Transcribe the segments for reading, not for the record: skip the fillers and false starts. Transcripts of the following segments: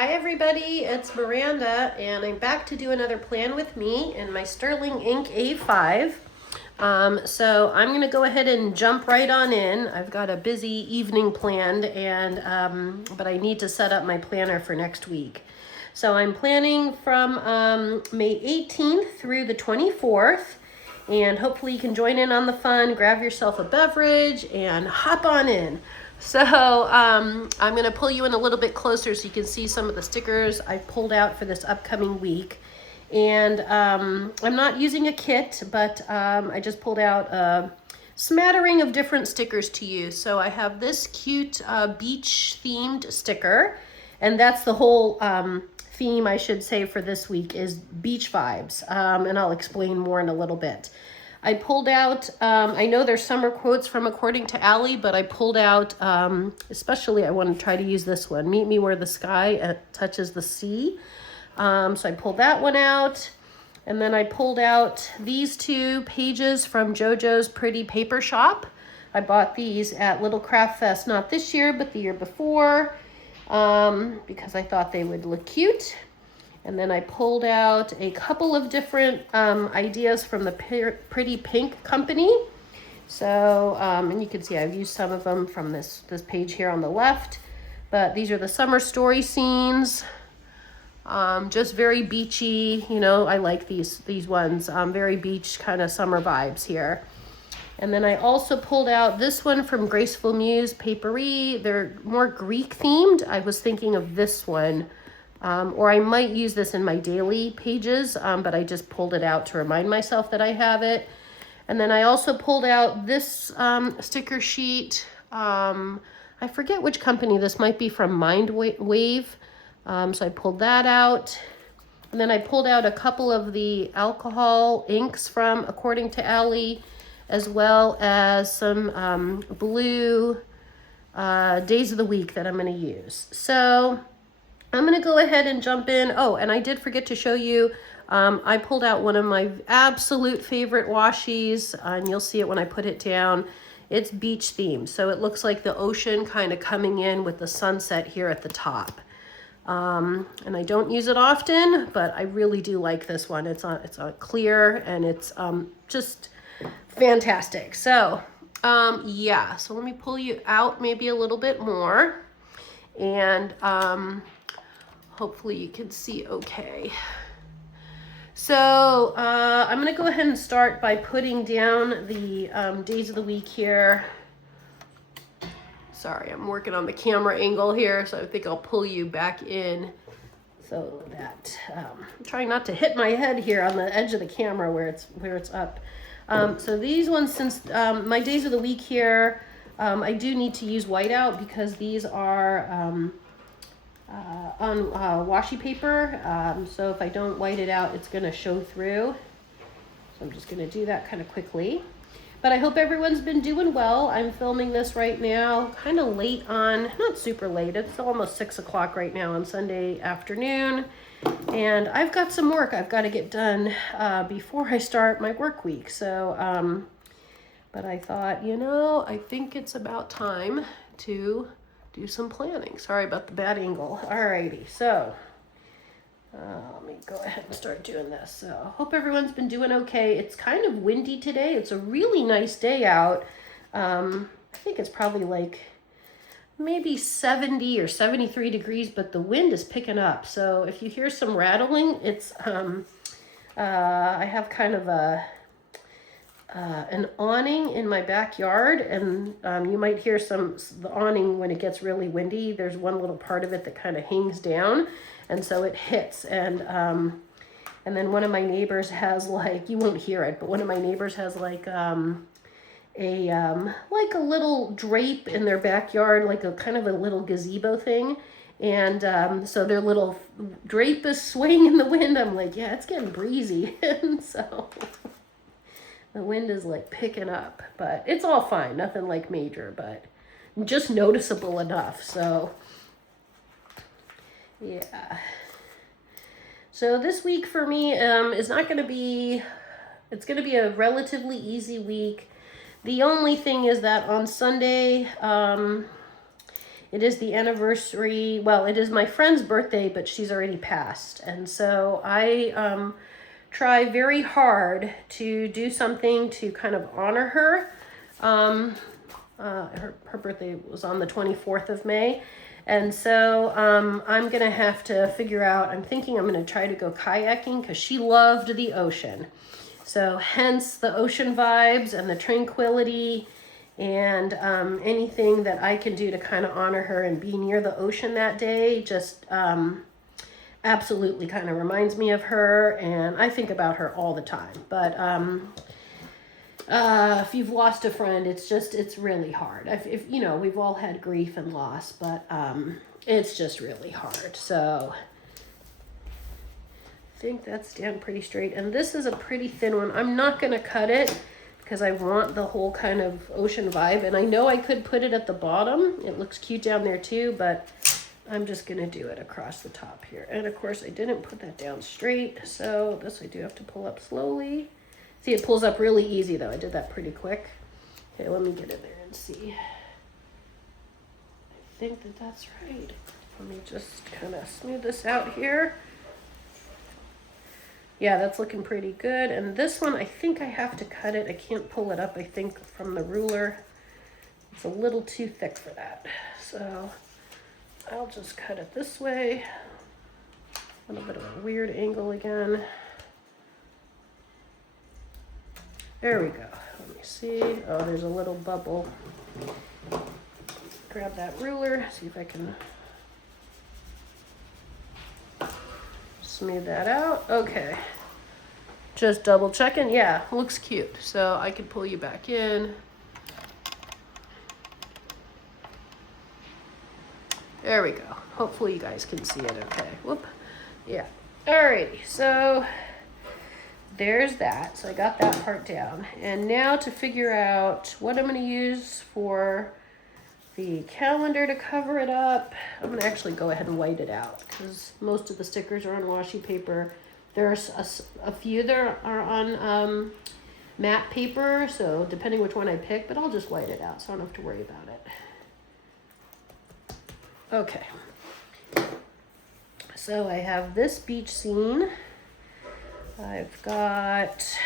Hi everybody, it's Miranda and I'm back to do another plan with me in my Sterling Ink A5. So I'm going to go ahead and jump right on in. I've got a busy evening planned but I need to set up my planner for next week. So I'm planning from May 18th through the 24th. And hopefully you can join in on the fun, grab yourself a beverage, and hop on in. So I'm going to pull you in a little bit closer so you can see some of the stickers I pulled out for this upcoming week. And I'm not using a kit, but I just pulled out a smattering of different stickers to use. So I have this cute beach-themed sticker, and that's the whole theme, I should say, for this week is beach vibes, and I'll explain more in a little bit. I pulled out, I know there's summer quotes from According to Allie, but I pulled out, especially I want to try to use this one, Meet Me Where the Sky Touches the Sea. So I pulled that one out, and then I pulled out these two pages from JoJo's Pretty Paper Shop. I bought these at Little Craft Fest, not this year, but the year before, because I thought they would look cute. And then I pulled out a couple of different ideas from the Pretty Pink Company. So, and you can see I've used some of them from this page here on the left. But these are the summer story scenes. Just very beachy, you know, I like these ones. Very beach kind of summer vibes here. And then I also pulled out this one from Graceful Muse Papery. They're more Greek themed. I was thinking of this one. Or I might use this in my daily pages, but I just pulled it out to remind myself that I have it. And then I also pulled out this sticker sheet. I forget which company. This might be from Mindwave. So I pulled that out. And then I pulled out a couple of the alcohol inks from According to Allie, as well as some blue days of the week that I'm going to use. So I'm going to go ahead and jump in. Oh, and I did forget to show you, I pulled out one of my absolute favorite washies, and you'll see it when I put it down. It's beach themed, so it looks like the ocean kind of coming in with the sunset here at the top. And I don't use it often, but I really do like this one. It's a clear, and it's just fantastic. So, yeah, so let me pull you out maybe a little bit more, and hopefully you can see okay. So I'm going to go ahead and start by putting down the days of the week here. Sorry, I'm working on the camera angle here, so I think I'll pull you back in so that I'm trying not to hit my head here on the edge of the camera where it's up. So these ones, since my days of the week here, I do need to use whiteout because these are on washi paper, so if I don't white it out, it's going to show through. So I'm just going to do that kind of quickly. But I hope everyone's been doing well. I'm filming this right now, kind of late on, not super late, it's almost 6 o'clock right now on Sunday afternoon. And I've got some work I've got to get done before I start my work week. So, but I thought, you know, I think it's about time to do some planning. Sorry about the bad angle. Alrighty, so let me go ahead and start doing this. So hope everyone's been doing okay. It's kind of windy today. It's a really nice day out. I think it's probably like maybe 70 or 73 degrees, but the wind is picking up. So if you hear some rattling, it's I have kind of an awning in my backyard, and you might hear the awning when it gets really windy. There's one little part of it that kind of hangs down, and so it hits. And then one of my neighbors has, like, you won't hear it, but one of my neighbors has like a little drape in their backyard, like a kind of a little gazebo thing. And so their little drape is swaying in the wind. I'm like, yeah, it's getting breezy. And so the wind is like picking up, but it's all fine. Nothing like major, but just noticeable enough. So yeah. So this week for me is not going to be, it's going to be a relatively easy week. The only thing is that on Sunday, it is the anniversary. Well, it is my friend's birthday, but she's already passed. And so I try very hard to do something to kind of honor her. Her birthday was on the 24th of May. And so I'm going to have to figure out, I'm thinking I'm going to try to go kayaking because she loved the ocean. So hence the ocean vibes and the tranquility and anything that I can do to kind of honor her and be near the ocean that day just absolutely kind of reminds me of her. And I think about her all the time. But if you've lost a friend, it's really hard. If you know, we've all had grief and loss, but it's just really hard. So I think that's down pretty straight. And this is a pretty thin one. I'm not going to cut it because I want the whole kind of ocean vibe. And I know I could put it at the bottom. It looks cute down there too, but I'm just going to do it across the top here. And of course I didn't put that down straight. So this I do have to pull up slowly. See, it pulls up really easy though. I did that pretty quick. Okay, let me get in there and see. I think that that's right. Let me just kind of smooth this out here. Yeah, that's looking pretty good. And this one, I think I have to cut it. I can't pull it up, I think, from the ruler. It's a little too thick for that. So I'll just cut it this way. A little bit of a weird angle again. There we go. Let me see. Oh, there's a little bubble. Grab that ruler, see if I can smooth that out. Okay. Just double checking. Yeah, looks cute. So I can pull you back in. There we go. Hopefully you guys can see it okay. Whoop. Yeah. Alrighty. So there's that. So I got that part down. And now to figure out what I'm going to use for the calendar to cover it up, I'm going to actually go ahead and white it out because most of the stickers are on washi paper. There's a few that are on matte paper, so depending which one I pick, but I'll just white it out so I don't have to worry about it. Okay. So I have this beach scene. I've got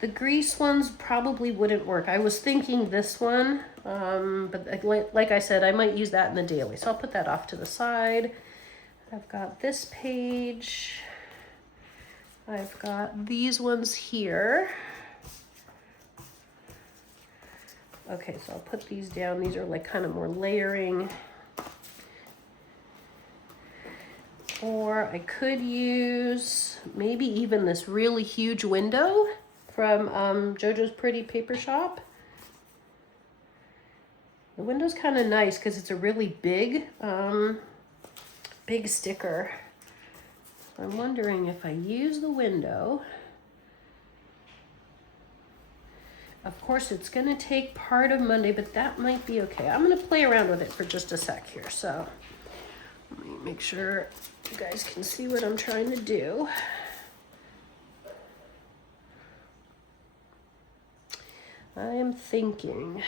the grease ones probably wouldn't work. I was thinking this one, but like I said, I might use that in the daily. So I'll put that off to the side. I've got this page. I've got these ones here. Okay, so I'll put these down. These are like kind of more layering. Or I could use maybe even this really huge window from JoJo's Pretty Paper Shop. The window's kind of nice because it's a really big sticker. So I'm wondering if I use the window. Of course, it's going to take part of Monday, but that might be okay. I'm going to play around with it for just a sec here. So let me make sure you guys can see what I'm trying to do. I am thinking,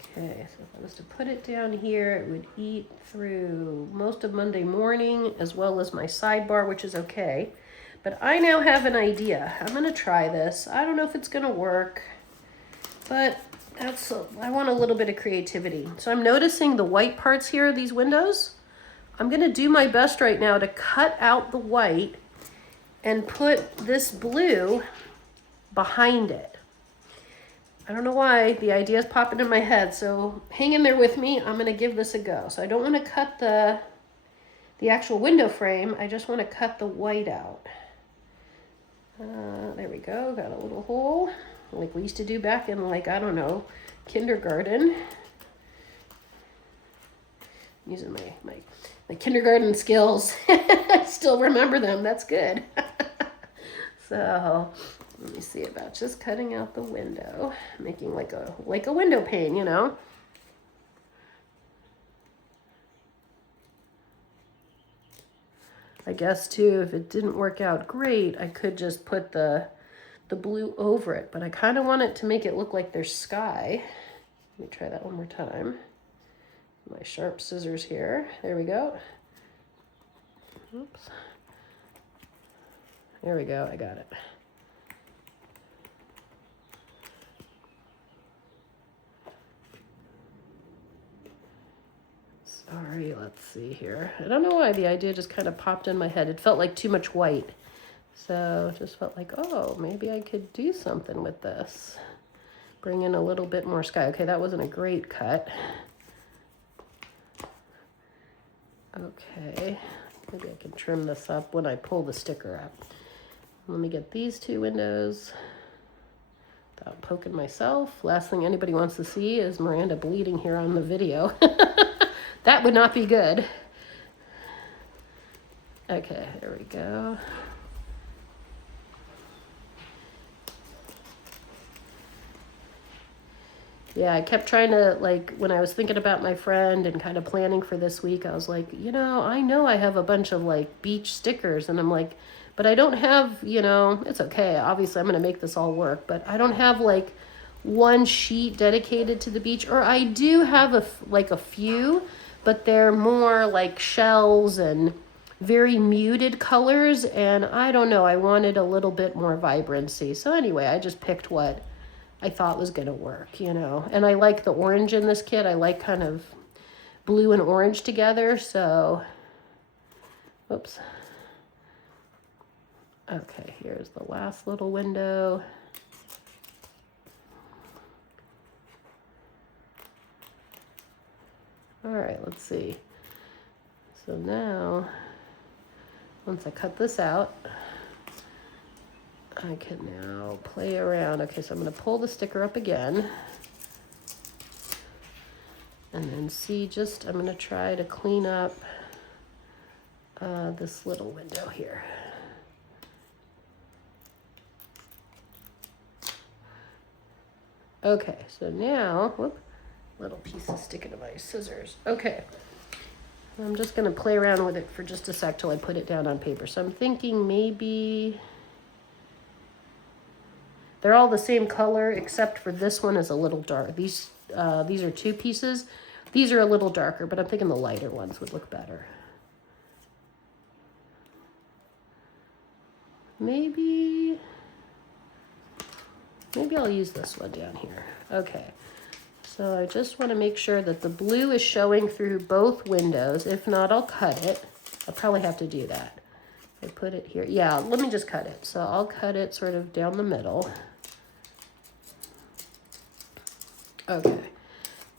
okay, so if I was to put it down here, it would eat through most of Monday morning as well as my sidebar, which is okay. But I now have an idea. I'm going to try this. I don't know if it's going to work, but I want a little bit of creativity. So I'm noticing the white parts here, these windows. I'm going to do my best right now to cut out the white and put this blue behind it. I don't know why the idea is popping in my head, so hang in there with me. I'm going to give this a go. So I don't want to cut the actual window frame. I just want to cut the white out. There we go. Got a little hole like we used to do back in, like, I don't know, kindergarten. Using my kindergarten skills. I still remember them. That's good. So let me see about just cutting out the window, making like a window pane, you know. I guess too, if it didn't work out great, I could just put the blue over it, but I kind of want it to make it look like there's sky. Let me try that one more time. My sharp scissors here. There we go. Oops. There we go, I got it. Sorry, let's see here. I don't know why the idea just kind of popped in my head. It felt like too much white. So it just felt like, oh, maybe I could do something with this. Bring in a little bit more sky. Okay, that wasn't a great cut. Okay, maybe I can trim this up when I pull the sticker up. Let me get these two windows without poking myself. Last thing anybody wants to see is Miranda bleeding here on the video. That would not be good. Okay, there we go. Yeah, I kept trying to, like, when I was thinking about my friend and kind of planning for this week, I was like, you know I have a bunch of, like, beach stickers. And I'm like, but I don't have, it's okay. Obviously, I'm going to make this all work. But I don't have, like, one sheet dedicated to the beach. Or I do have, a few, but they're more, like, shells and very muted colors. And I don't know, I wanted a little bit more vibrancy. So anyway, I just picked what I thought was going to work, And I like the orange in this kit. I like kind of blue and orange together, so, oops. Okay, here's the last little window. All right, let's see. So now, once I cut this out, I can now play around. Okay, so I'm going to pull the sticker up again. And then see, I'm going to try to clean up this little window here. Okay, so now, little piece of sticking to my scissors. Okay, I'm just going to play around with it for just a sec till I put it down on paper. So I'm thinking maybe they're all the same color, except for this one is a little dark. These are two pieces. These are a little darker, but I'm thinking the lighter ones would look better. Maybe I'll use this one down here. Okay, so I just want to make sure that the blue is showing through both windows. If not, I'll cut it. I'll probably have to do that. I put it here. Yeah, let me just cut it. So I'll cut it sort of down the middle. Okay,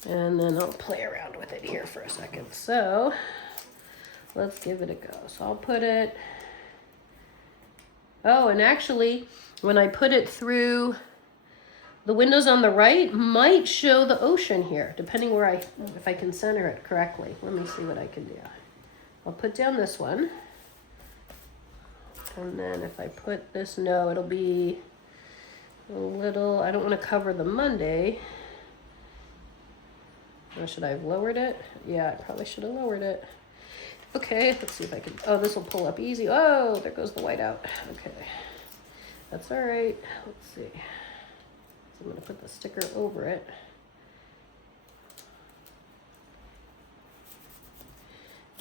and then I'll play around with it here for a second. So let's give it a go. So I'll put it, oh, and actually when I put it through, the windows on the right might show the ocean here, depending if I can center it correctly. Let me see what I can do. I'll put down this one. And then if I put this, no, it'll be a little, I don't want to cover the Monday. Or should I have lowered it? Yeah, I probably should have lowered it. Okay, let's see if I can, oh, this will pull up easy. Oh, there goes the white out. Okay, that's all right. Let's see. So I'm going to put the sticker over it.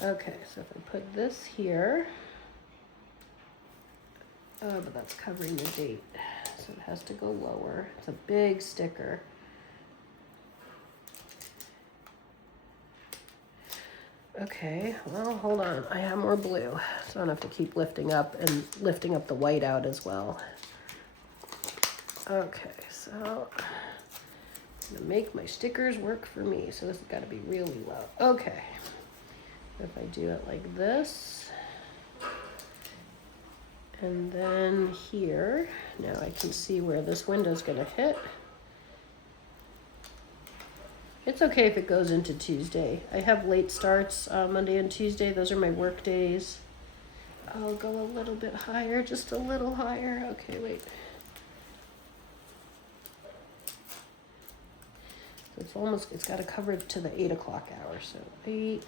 Okay, so if I put this here, oh, but that's covering the date, so it has to go lower. It's a big sticker. Okay, well, hold on. I have more blue, so I don't have to keep lifting up the white out as well. Okay, so I'm gonna make my stickers work for me. So this has got to be really low. Okay, if I do it like this, and then here, now I can see where this window's gonna hit. It's okay if it goes into Tuesday. I have late starts Monday and Tuesday. Those are my work days. I'll go a little bit higher, just a little higher. Okay, wait. So it's got to cover to the 8 o'clock hour. So 8,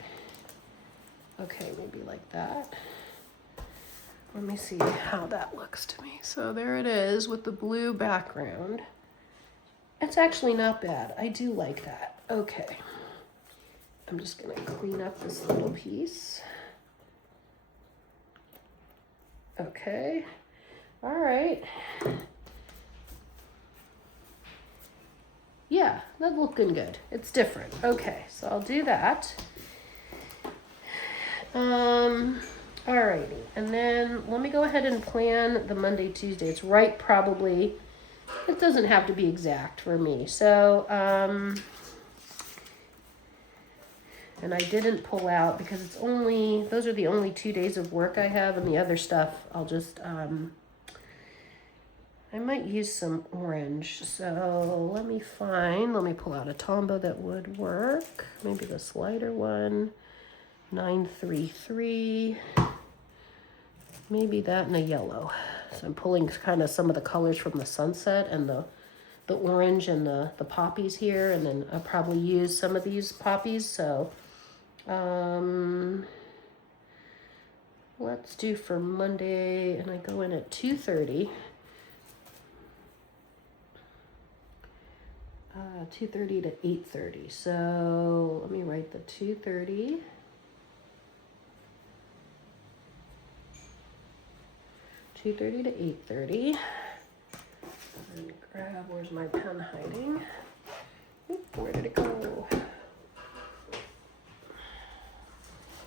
okay, maybe like that. Let me see how that looks to me. So there it is with the blue background. It's actually not bad. I do like that. Okay. I'm just gonna clean up this little piece. Okay. All right. Yeah, that's looking good. It's different. Okay, so I'll do that. Alrighty, and then let me go ahead and plan the Monday, Tuesday. It's right, probably. It doesn't have to be exact for me. So, and I didn't pull out because it's only, those are the only 2 days of work I have, and the other stuff I'll just, I might use some orange. So let me pull out a Tombow that would work. Maybe this lighter one, 933. Maybe that and a yellow. So I'm pulling kind of some of the colors from the sunset and the orange and the poppies here, and then I'll probably use some of these poppies. So let's do for Monday, and I go in at 2:30. 2:30 to 8:30. So let me write the 2:30. To 8:30. And grab, where's my pen hiding? Oop, where did it go?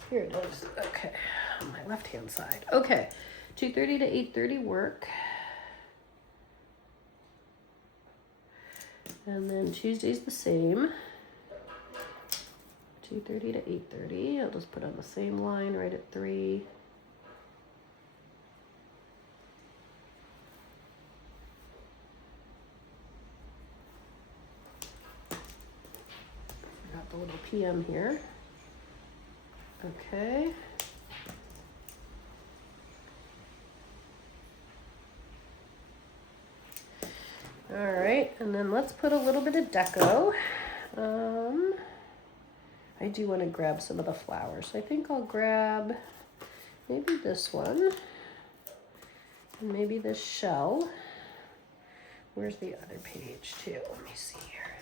Here it is. Okay, on my left-hand side. Okay, 2:30 to 8:30 work. And then Tuesday's the same. 2:30 to 8:30. I'll just put on the same line right at 3. Got the little PM here. Okay. All right, and then let's put a little bit of deco. I do want to grab some of the flowers. I think I'll grab maybe this one, and maybe this shell. Where's the other page too? Let me see here.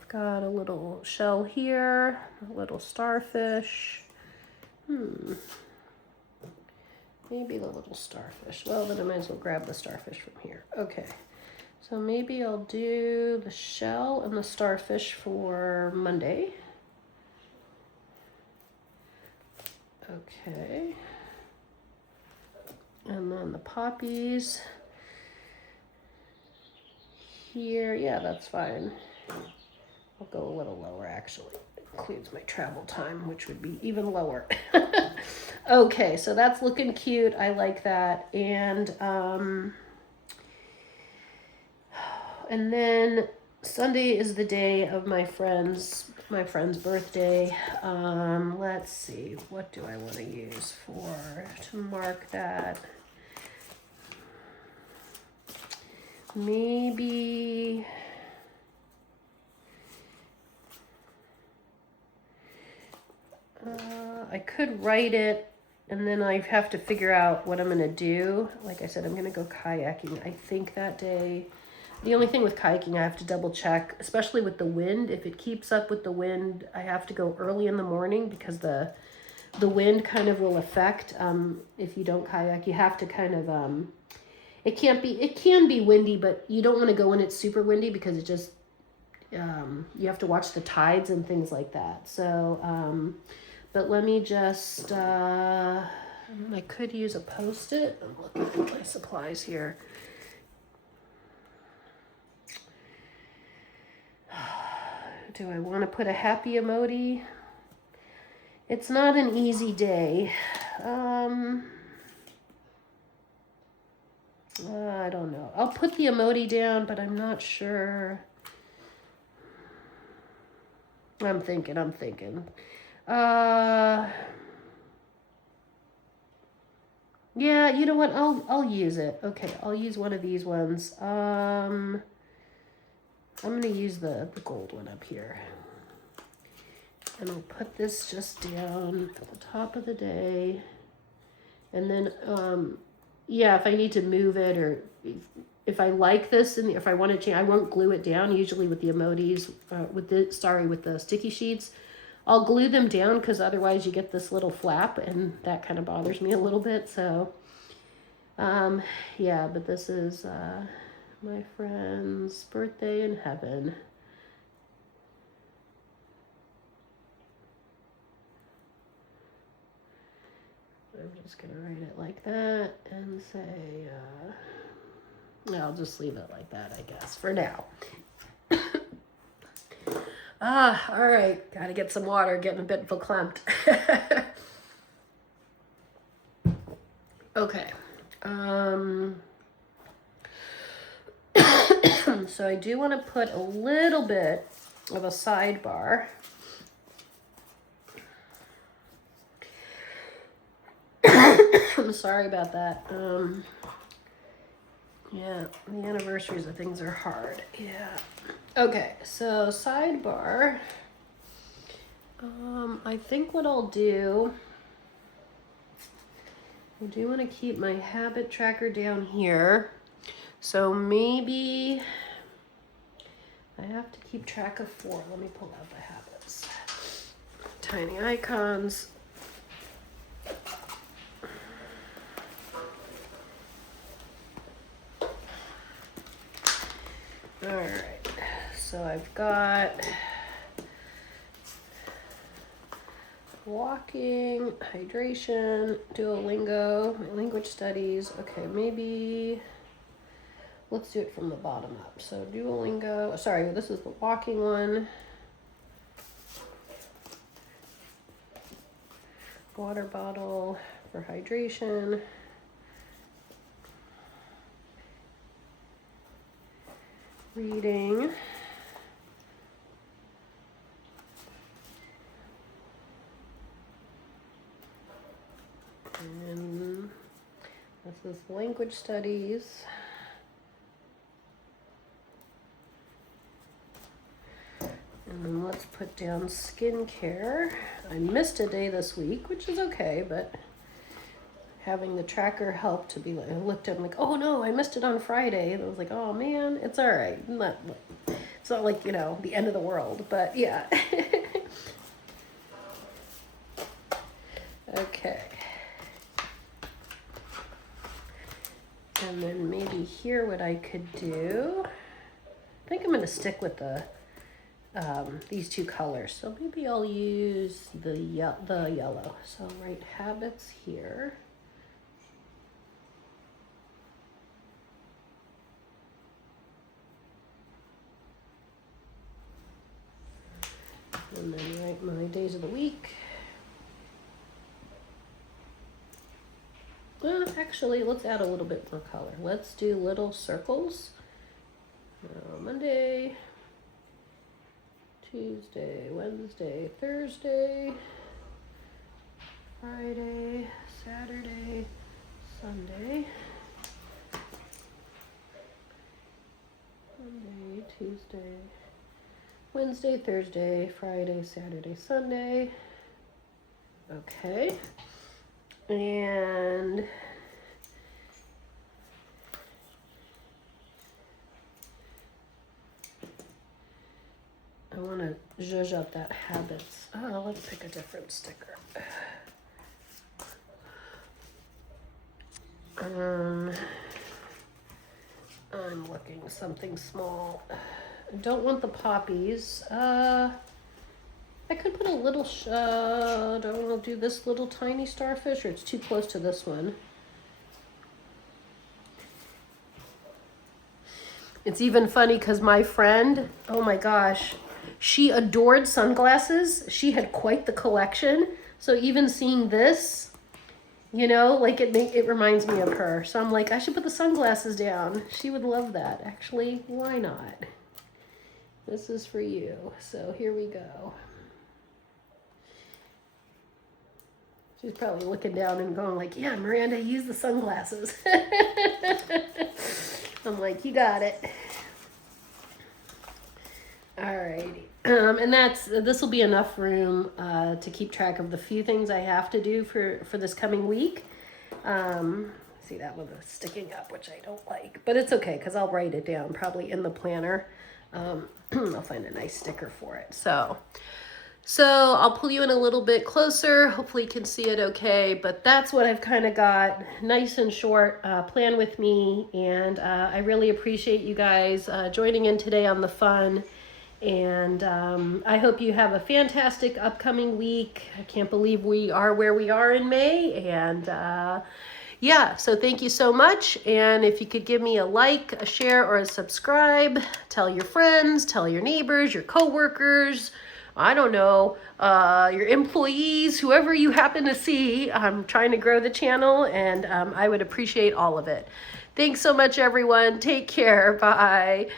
I've got a little shell here, a little starfish. Maybe the little starfish. Well, then I might as well grab the starfish from here. Okay. So maybe I'll do the shell and the starfish for Monday. Okay. And then the poppies here. Yeah, that's fine. I'll go a little lower actually. It includes my travel time, which would be even lower. Okay, so that's looking cute. I like that. And then Sunday is the day of my friend's birthday. Let's see, what do I want to use to mark that? Maybe I could write it, and then I have to figure out what I'm going to do. Like I said, I'm going to go kayaking, I think, that day. The only thing with kayaking, I have to double check, especially with the wind. If it keeps up with the wind, I have to go early in the morning because the wind kind of will affect, if you don't kayak, you have to kind of, it can be windy, but you don't want to go when it's super windy because it just, you have to watch the tides and things like that. So, but let me just, I could use a Post-it. I'm looking at my supplies here. Do I want to put a happy emoji? It's not an easy day. I don't know. I'll put the emoji down, but I'm not sure. I'm thinking. Yeah, you know what? I'll use it. Okay, I'll use one of these ones. I'm going to use the gold one up here. And I'll put this just down at the top of the day. And then, yeah, if I need to move it or if I like this and if I want to change, I won't glue it down. Usually with the emojis, with the sticky sheets, I'll glue them down because otherwise you get this little flap and that kind of bothers me a little bit. So, yeah, but this is my friend's birthday in heaven. I'm just going to write it like that and say, I'll just leave it like that, I guess, for now. All right. Got to get some water, getting a bit verklempt. Okay. So I do want to put a little bit of a sidebar. I'm sorry about that. Yeah, the anniversaries of things are hard. Yeah. Okay, so sidebar. I think what I'll do, I do want to keep my habit tracker down here. So maybe I have to keep track of 4. Let me pull out the habits. Tiny icons. All right, so I've got walking, hydration, Duolingo, my language studies. Okay, maybe let's do it from the bottom up. So Duolingo, sorry, this is the walking one. Water bottle for hydration. Reading. And this is language studies. And then let's put down skincare. I missed a day this week, which is okay, but having the tracker helped to be like, I looked at it like, oh no, I missed it on Friday. And I was like, oh man, it's all right. It's not like, the end of the world, but yeah. Okay. And then maybe here what I could do, I think I'm going to stick with these 2 colors. So maybe I'll use the yellow. So I'll write habits here. And then write my days of the week. Well, actually, let's add a little bit more color. Let's do little circles. Monday, Tuesday, Wednesday, Thursday, Friday, Saturday, Sunday. Monday, Tuesday, Wednesday, Thursday, Friday, Saturday, Sunday. Okay. And I want to zhuzh up that habits. Oh, let's pick a different sticker. I'm looking something small. I don't want the poppies. I could put a little, do I want to do this little tiny starfish, or it's too close to this one? It's even funny because my friend, oh my gosh, she adored sunglasses. She had quite the collection. So even seeing this, it reminds me of her. So I'm like, I should put the sunglasses down. She would love that. Actually, why not? This is for you. So here we go. She's probably looking down and going like, yeah, Miranda, use the sunglasses. I'm like, you got it. Alrighty. And this will be enough room to keep track of the few things I have to do for this coming week. See See, that one was sticking up, which I don't like, but it's okay because I'll write it down probably in the planner. I'll find a nice sticker for it. So I'll pull you in a little bit closer. Hopefully you can see it okay, but that's what I've kind of got, nice and short, plan with me. And I really appreciate you guys joining in today on the fun. And I hope you have a fantastic upcoming week. I can't believe we are where we are in May. And yeah, so thank you so much. And if you could give me a like, a share, or a subscribe, tell your friends, tell your neighbors, your coworkers, I don't know, your employees, whoever you happen to see. I'm trying to grow the channel, and I would appreciate all of it. Thanks so much, everyone. Take care. Bye.